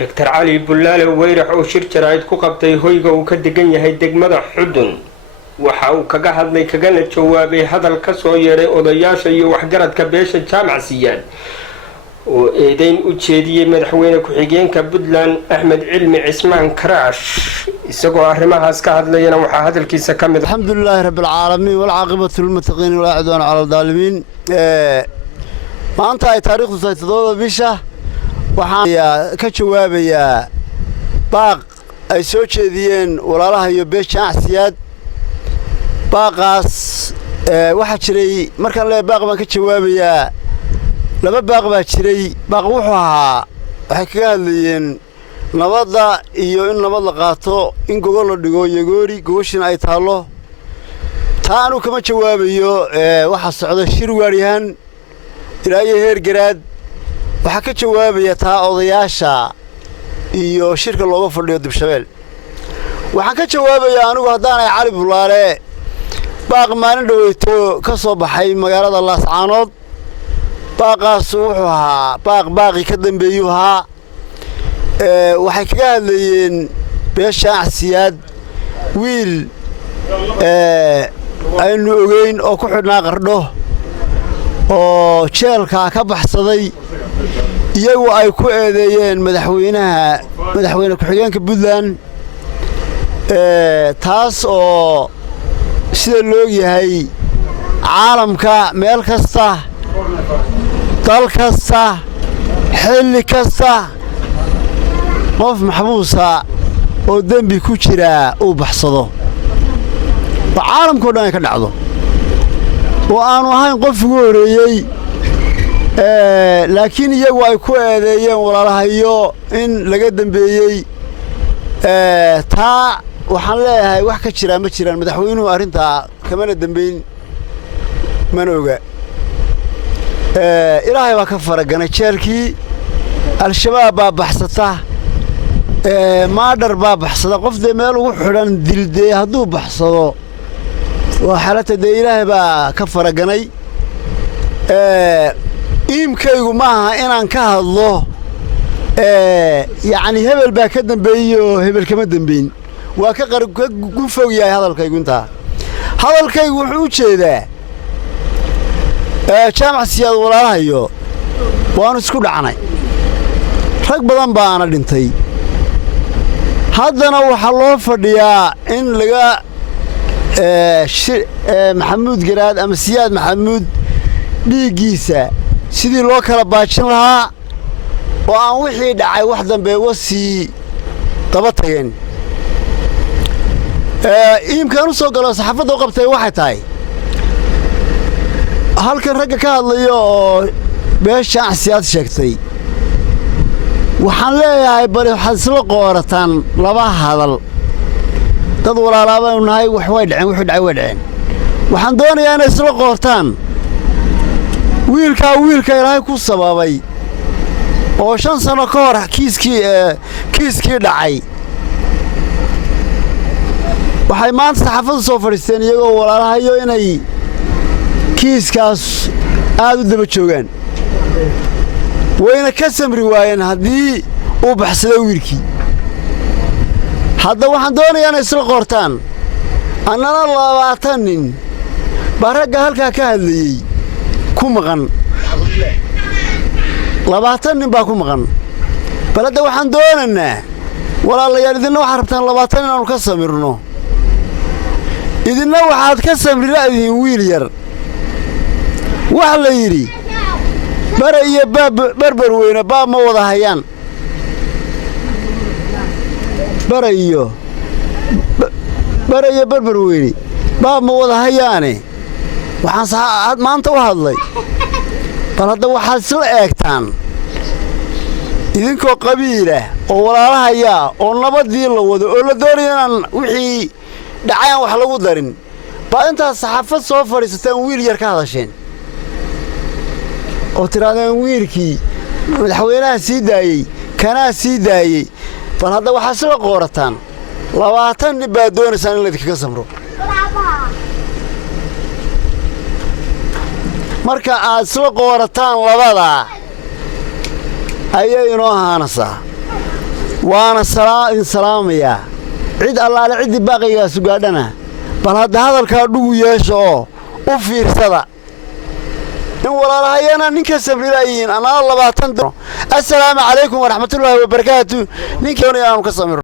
دكتور علي بلال ويرح oo shir jaraa'id ku qabtay hoyga uu ka degan yahay degmada Xudun waxa uu kaga hadlay kagana jawaabay hadal ka soo yeeray odayaasha iyo waxgaradka beesha jaamacsiyaad oo eedayn u jeediyay madaxweyne ku-xigeenka Puntland Axmed Cilmi Cismaan Karaash isagoo arrimahaas ka hadlayna waxa hadalkiisa ka mid alxamdulilaahi rabbil caalamiin wal caaqibatu lil muttaqiin wala udwana ala dhalimin maanta ay taariikhdu tahay 7 bisha waxaan ka jawaabayaa baaq ay soo jeediyeen walaalaha iyo beesha jaamacsiyaad baaqaas waxa jiray markaan leeyahay baaq baan ka jawaabayaa laba baaq baa jiray baaq wuxuu ahaa waxay kaga hadlayeen nabadda iyo in nabad la qaato in gogol la dhigo yagoori gogoshin ay taalo taa anu kama jawaabayo waxa socda shir waaryahan ilaa iyo heer garaad waxa ka jawaabaya taa odayaasha iyo shirka looga fadhiyo dibshabeel waxaan ka jawaabayaa anigu haddaanay Cali Bulaale baaq maalin dhaweyto ka soo baxay magaalada Laascaanood baaqaas wuxuu ahaa baaqi ka dambeeyay waxay kaga hadlayeen beesha jaamacsiyaad wiil aynu ogeyn oo ku xidhnaa Qardho oo jeelka ka baxsaday iyagu ay ku eedeeyeen madaxweyne ku-xigeenka Puntland taas oo sida loo yahay caalamka meel kasta dal kasta xilli kasta qof maxbuusa oo dambi ku jira uu baxsado caalamka oo dhan ay ka dhacdo oo aanu ahayn qof ugu horeeyay laakiin iyagu ay ku eedeeyeen walaalahayo in laga dambeeyay taa waxaan leeyahay wax ka jira ma jiraan madaxweynuhu arrinta kamana dambeyn mana oga ilaahay baa ka faraganay jeelkii al-shabaab baa baxsata maadhar baa baxsada qof dee meel ugu xidhan dildee hadduu baxsado waa xaalata dee ilaahay baa ka faraganay iimkaygu maaha inaan ka hadlo yacni hebel baa ka dambeeyey oo hebel kama dambeyn waa ka fog yahay hadalkaygu intaa hadalkaygu wuxuu u jeedaa jaamacsiyaad walaalahayo waanu isku dhacnay rag badan baana dhintay haddana waxaa loo fadhiyaa in laga maxamuud garaad ama siyaad maxamuud dhiiggiisa sidii loo kala baajin lahaa oo aan wixii dhacay wax dambe uga sii daba tageen iimkaan u soo galo saxaafadda u qabtay waxay tahay halkan ragga ka hadlayo oo beesha jaamacsiyaad sheegtay waxaan leeyahay bal waxaad isla qoorataan laba hadal dad walaalaabaynu nahay wax way dhaceen wixii dhacay way dhaceen waxaan doonayaa inay isla qoortaan wiilka ilaahay ku sababay oo 5 sano ka hor kiiskii dhacay waxay maanta saxaafaddu soo fadhiisteen iyagoo walaalahayo inay kiiskaas aad u daba joogaan wayna ka samri waayeen haddii uu baxsaday wiilkii hadda waxaan doonayaa inay isla qoortaan annana 20 nin baa ragga halkaa ka hadlayey ku maqan 20 nin baa ku maqan bal hadda waxaan doonaynaa walaalayaal idinna waxaad rabtaan 20 inaanu ka samirno idinna waxaad ka samri la'diin wiil yar waxa la yidhi bare iyo barbar weyne baab ma wada hayaan bare iyo barbar weyne baab ma wada hayaane waxaan maanta u hadlay bal hadda waxaad isla eegtaan idinkoo qabiilah oo walaalahayaa oo nabadii la wado oo la doonaya inaan wixii dhacayaan wax lagu darin baa intaas saxaafad soo fadhiisataan wiil yar ka hadasheen oo tiraadeen wiilkii madaxweynaha sii daayey kanaa sii daayey bal hadda waxaad isla qoorataan 20 nin baa doonaysaan in laydinkaga samro marka aad isla qoorataan labadaa ayay inoo ahaanaysaa وانا سلاميا عيد الله على عيد باقي سجادنا بل هذا الكادو يشوا وفير سبع ولا هينا نكسب للايين أنا الله باتندر السلام عليكم ورحمة الله وبركاته نكوني أنا مكسمر